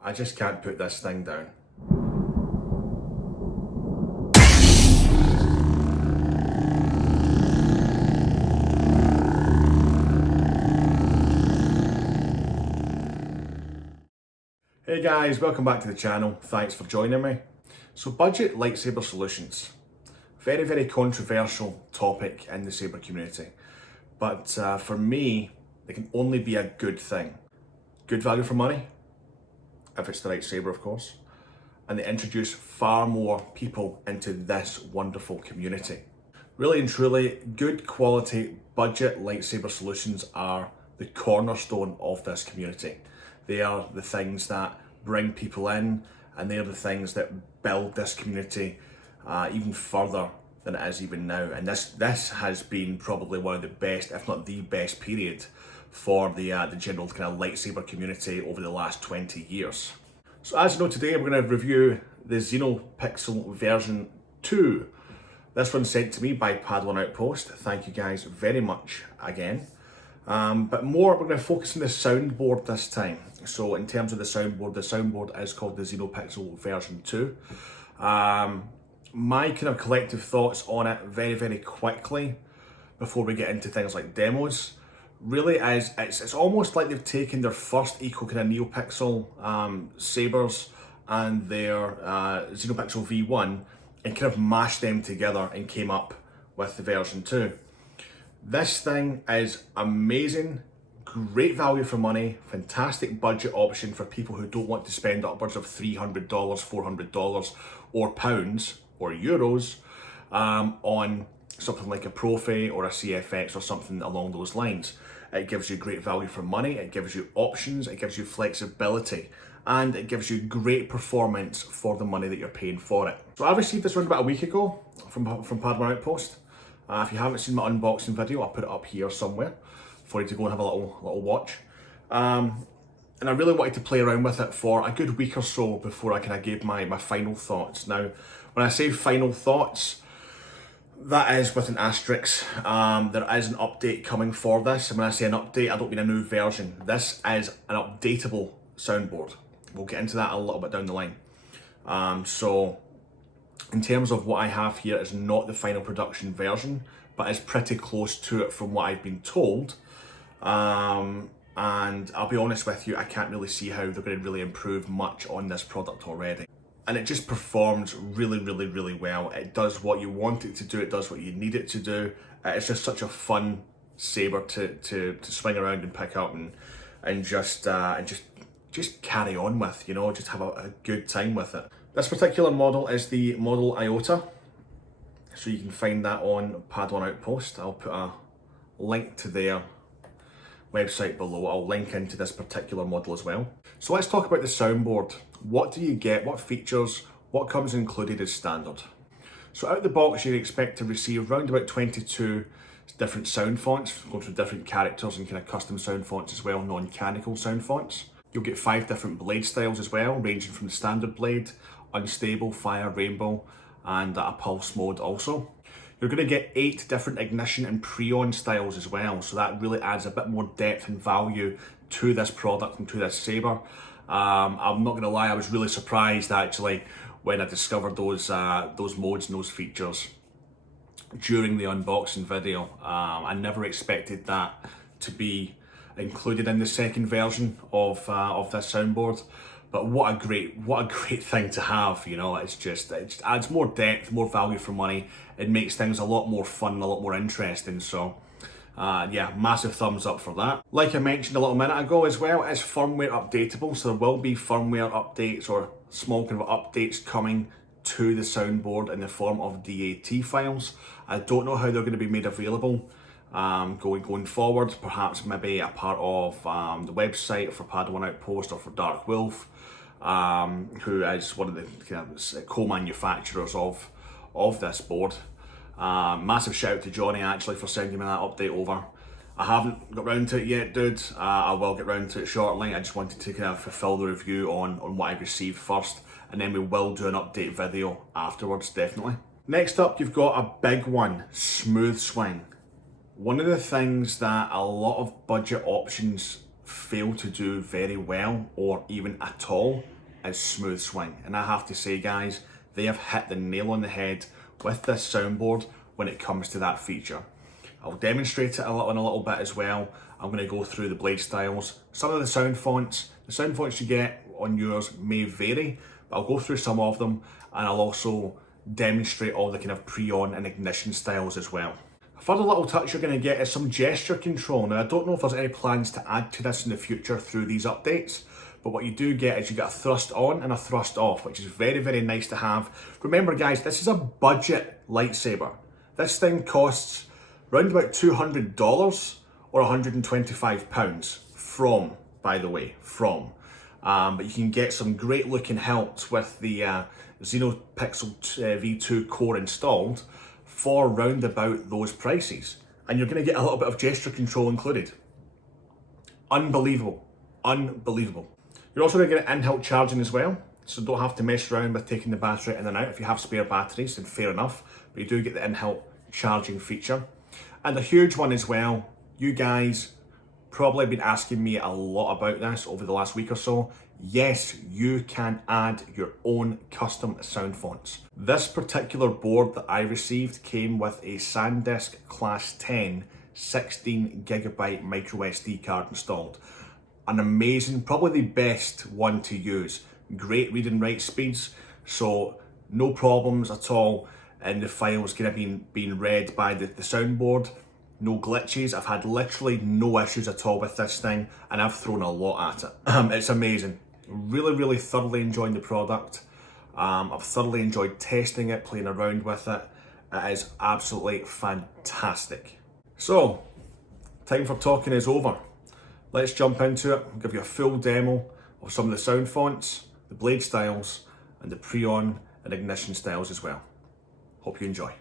I just can't put this thing down. Hey guys, welcome back to the channel. Thanks for joining me. So budget lightsaber solutions. Very controversial topic in the saber community. But for me, it can only be a good thing. Good value for money, if it's the right saber of course. And they introduce far more people into this wonderful community. Really and truly, good quality budget lightsaber solutions are the cornerstone of this community. They are the things that bring people in, and they are the things that build this community even further than it is even now. And this has been probably one of the best, if not the best period for the general kind of lightsaber community over the last 20 years. So as you know, today we're going to review the Xenopixel version 2. This one's sent to me by Padawan Outpost. Thank you guys very much again. But we're going to focus on the soundboard this time. So in terms of the soundboard is called the Xenopixel version 2. My kind of collective thoughts on it very quickly before we get into things like demos really is it's almost like they've taken their first eco kind of Neopixel Sabers and their Xenopixel V1 and kind of mashed them together and came up with the version 2. This thing is amazing, great value for money, fantastic budget option for people who don't want to spend upwards of $300, $400 or pounds or euros on something like a Profi or a CFX or something along those lines. It gives you great value for money, it gives you options, it gives you flexibility, and it gives you great performance for the money that you're paying for it. So I received this around about a week ago from Padawan Outpost. If you haven't seen my unboxing video, I'll put it up here somewhere for you to go and have a little watch. And I really wanted to play around with it for a good week or so before I kind of gave my final thoughts. Now, when I say final thoughts, that is with an asterisk. There is an update coming for this. And when I say an update, I don't mean a new version. This is an updatable soundboard. We'll get into that a little bit down the line. So in terms of what I have here, is not the final production version, but is pretty close to it from what I've been told. And I'll be honest with you, I can't really see how they're going to really improve much on this product already. And it just performs really well. It does what you want it to do, it does what you need it to do. It's just such a fun saber to swing around and pick up and just carry on with, you know, just have a good time with it. This particular model is the model Iota, so you can find that on Padawan Outpost. I'll put a link to their website below. I'll link into this particular model as well. So let's talk about the soundboard. What do you get? What features? What comes included as standard? So out the box, you'd expect to receive around about 22 different sound fonts, going through different characters and kind of custom sound fonts as well, non-mechanical sound fonts. You'll get 5 different blade styles as well, ranging from the standard blade, unstable, fire, rainbow, and a pulse mode also. You're going to get 8 different ignition and pre-on styles as well, so that really adds a bit more depth and value to this product and to this saber. I'm not going to lie, I was really surprised actually when I discovered those modes and those features during the unboxing video. I never expected that to be included in the second version of this soundboard. But what a great thing to have, you know. It just adds more depth, more value for money. It makes things a lot more fun, a lot more interesting. So yeah, massive thumbs up for that. Like I mentioned a little minute ago as well, it's firmware updatable, so there will be firmware updates or small kind of updates coming to the soundboard in the form of DAT files. I don't know how they're going to be made available going forward. Perhaps maybe a part of the website for Padawan Outpost or for Darkwolf, who is one of the kind of co-manufacturers of this board. Massive shout out to Johnny actually for sending me that update over. I haven't got round to it yet, dude. I will get round to it shortly. I just wanted to kind of fulfill the review on what I received first, and then we will do an update video afterwards, definitely. Next up, you've got a big one, smooth swing. One of the things that a lot of budget options fail to do very well or even at all is smooth swing. And I have to say, guys, they have hit the nail on the head with this soundboard when it comes to that feature. I'll demonstrate it in a little bit as well. I'm going to go through the blade styles, some of the sound fonts. The sound fonts you get on yours may vary, but I'll go through some of them, and I'll also demonstrate all the kind of pre-on and ignition styles as well. A further little touch you're going to get is some gesture control. Now, I don't know if there's any plans to add to this in the future through these updates, but what you do get is you get a thrust on and a thrust off, which is very, very nice to have. Remember, guys, this is a budget lightsaber. This thing costs around about $200 or £125 from, by the way, from. But you can get some great looking hilts with the Xenopixel V2 core installed for round about those prices. And you're going to get a little bit of gesture control included. Unbelievable, unbelievable. You're also going to get in-hilt charging as well, so don't have to mess around with taking the battery in and out. If you have spare batteries, then fair enough, but you do get the in-hilt charging feature. And a huge one as well, you guys probably been asking me a lot about this over the last week or so. Yes, you can add your own custom sound fonts. This particular board that I received came with a SanDisk Class 10 16GB micro SD card installed. An amazing, probably the best one to use. Great read and write speeds, so no problems at all in the files kind of being read by the soundboard. No glitches. I've had literally no issues at all with this thing, and I've thrown a lot at it. It's amazing. Really, really thoroughly enjoying the product. I've thoroughly enjoyed testing it, playing around with it. It is absolutely fantastic. So, time for talking is over. Let's jump into it. I'll give you a full demo of some of the sound fonts, the blade styles, and the pre-on and ignition styles as well. Hope you enjoy.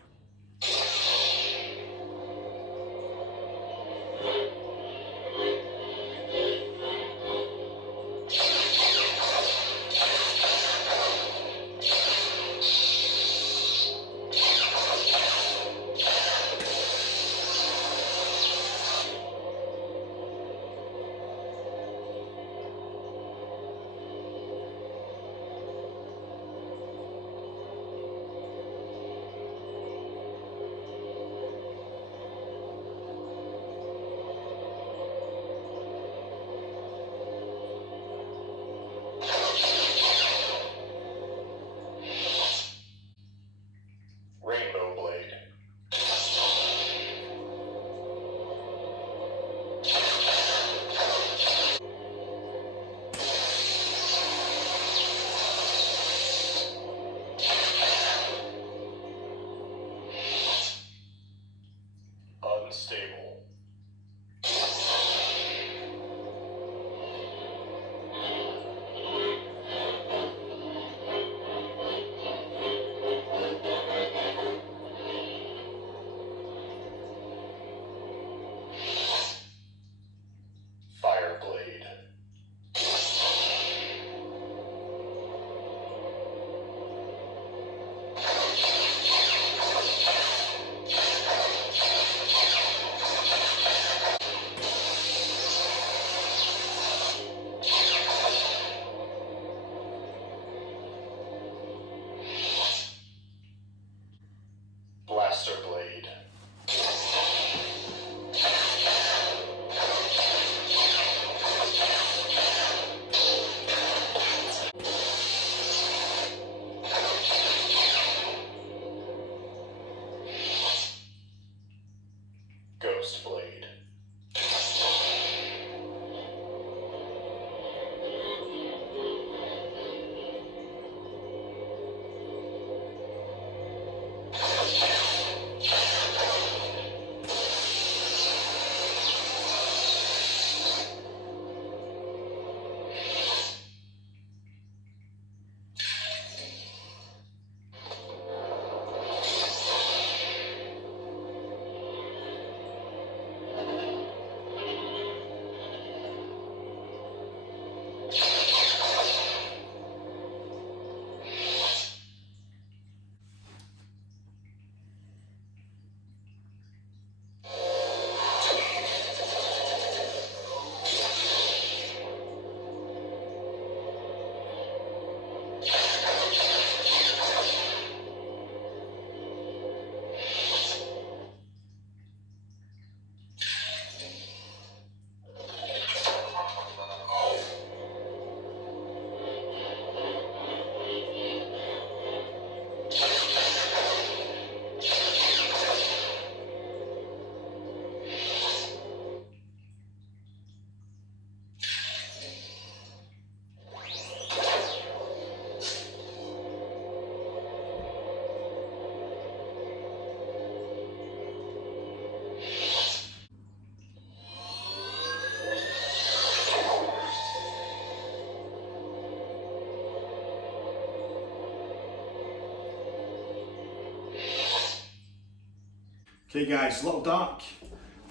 Okay guys, it's a little dark,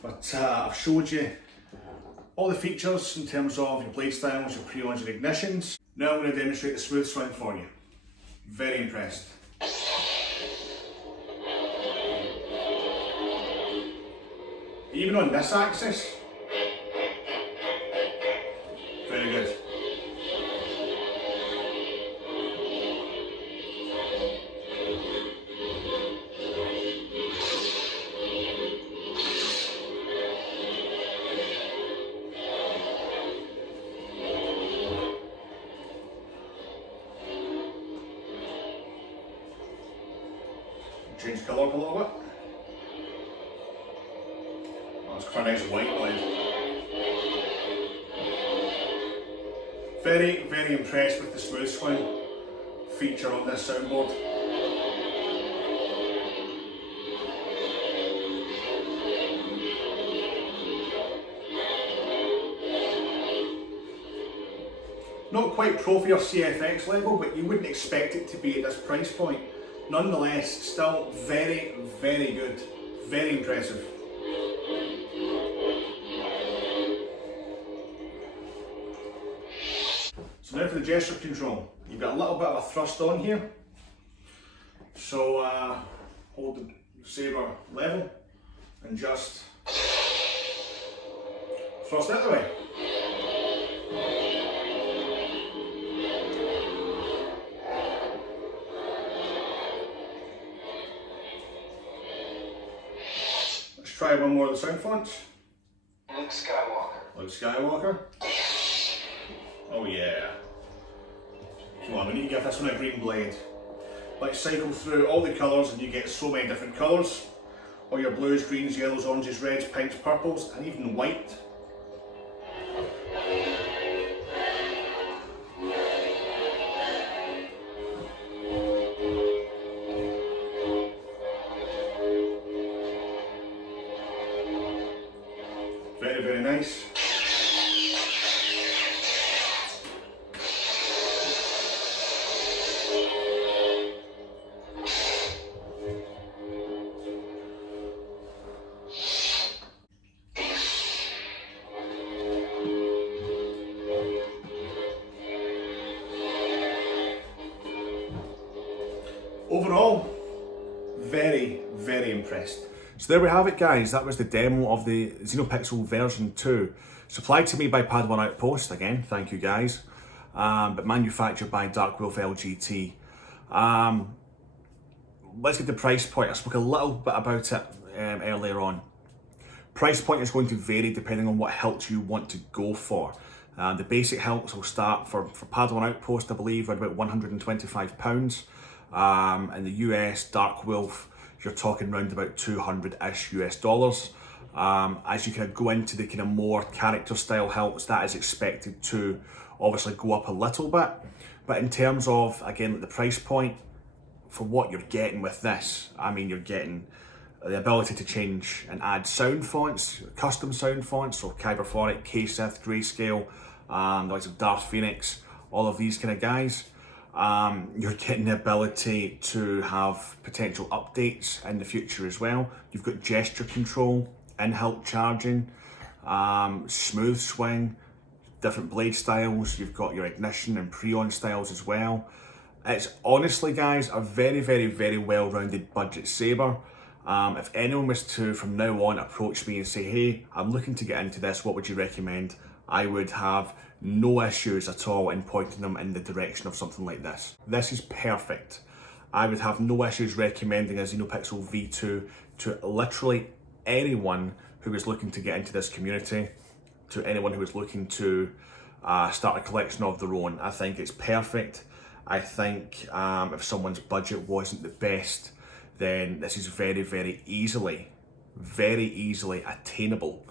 but I've showed you all the features in terms of your blade styles, your pre-ons, your ignitions. Now I'm going to demonstrate the smooth swing for you. Very impressed. Even on this axis, very good. Change colour up a little bit. That's quite a nice white blade. Very, very impressed with the smooth swing feature on this soundboard. Not quite pro for your CFX level, but you wouldn't expect it to be at this price point. Nonetheless, still very, very good. Very impressive. So now for the gesture control. You've got a little bit of a thrust on here. So hold the saber level and just thrust out the way. Try one more of the sound fonts. Luke Skywalker. Luke Skywalker. Oh yeah. Come on, we need to give this one a green blade. Let's cycle through all the colours and you get so many different colours. All your blues, greens, yellows, oranges, reds, pinks, purples, and even white. Very, very nice. Overall, very, very impressed. So there we have it guys, that was the demo of the Xenopixel version 2. Supplied to me by Padawan Outpost, again, thank you guys. But manufactured by Darkwolf LGT. Let's get the price point. I spoke a little bit about it earlier on. Price point is going to vary depending on what hilt you want to go for. The basic hilts will start for Padawan Outpost, I believe, around about £125. In the US, Darkwolf, you're talking around about 200-ish US dollars. As you kind of go into the kind of more character style hilts, that is expected to obviously go up a little bit. But in terms of, again, the price point, for what you're getting with this, I mean, you're getting the ability to change and add sound fonts, custom sound fonts, so Kyberphonic, KSith, Grayscale, the likes of Darth Phoenix, all of these kind of guys. You're getting the ability to have potential updates in the future as well. You've got gesture control, in-hilt charging, smooth swing, different blade styles. You've got your ignition and pre-on styles as well. It's honestly, guys, a very, very, very well-rounded budget saber. If anyone was to, from now on, approach me and say, hey, I'm looking to get into this, what would you recommend? I would have no issues at all in pointing them in the direction of something like this. This is perfect. I would have no issues recommending a Xenopixel V2 to literally anyone who is looking to get into this community, to anyone who is looking to start a collection of their own. I think it's perfect. I think if someone's budget wasn't the best, then this is very, very easily attainable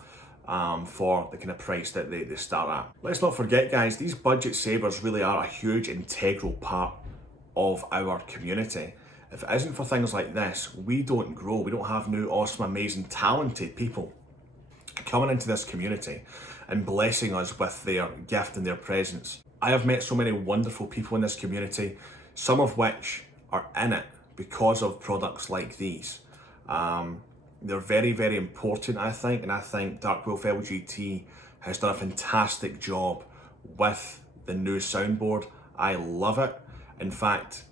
for the kind of price that they start at. Let's not forget, guys, these budget sabers really are a huge integral part of our community. If it isn't for things like this, we don't grow. We don't have new, awesome, amazing, talented people coming into this community and blessing us with their gift and their presence. I have met so many wonderful people in this community, some of which are in it because of products like these. They're very, very important, I think, and I think Darkwolf LGT has done a fantastic job with the new soundboard. I love it. In fact,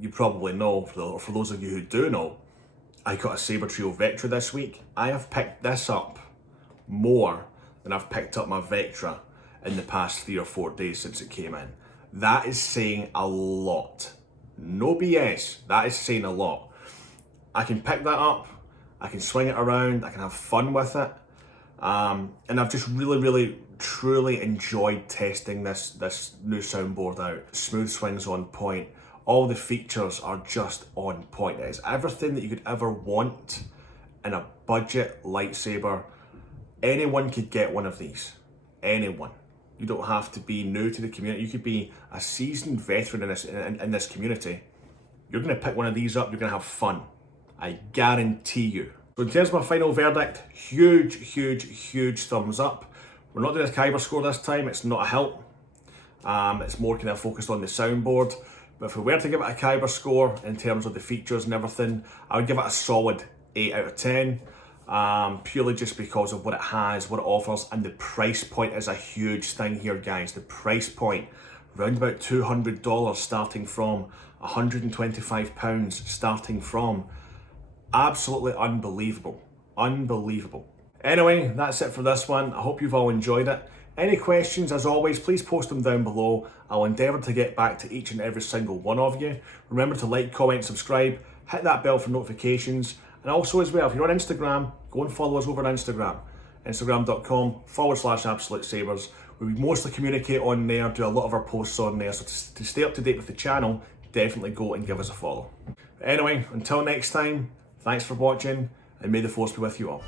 you probably know, for those of you who do know, I got a Saber Trio Vectra this week. I have picked this up more than I've picked up my Vectra in the past 3 or 4 days since it came in. That is saying a lot. No BS, that is saying a lot. I can pick that up, I can swing it around, I can have fun with it. And I've just really, truly enjoyed testing this new soundboard out. Smooth swings on point. All the features are just on point. It is everything that you could ever want in a budget lightsaber. Anyone could get one of these. Anyone. You don't have to be new to the community. You could be a seasoned veteran in this community. You're going to pick one of these up, you're going to have fun. I guarantee you. So in terms of my final verdict, huge thumbs up. We're not doing a Kyber score this time, it's not a help. It's more kind of focused on the soundboard. But if we were to give it a Kyber score in terms of the features and everything, I would give it a solid 8 out of 10. Purely just because of what it has, what it offers, and the price point is a huge thing here, guys. The price point, around about $200 starting from, £125 starting from. Absolutely unbelievable. Unbelievable. Anyway, that's it for this one. I hope you've all enjoyed it. Any questions, as always, please post them down below. I'll endeavour to get back to each and every single one of you. Remember to like, comment, subscribe, hit that bell for notifications. And also as well, if you're on Instagram, go and follow us over on Instagram. Instagram.com/Absolute Sabers. We mostly communicate on there, do a lot of our posts on there. So to stay up to date with the channel, definitely go and give us a follow. But anyway, until next time, thanks for watching, and may the force be with you all.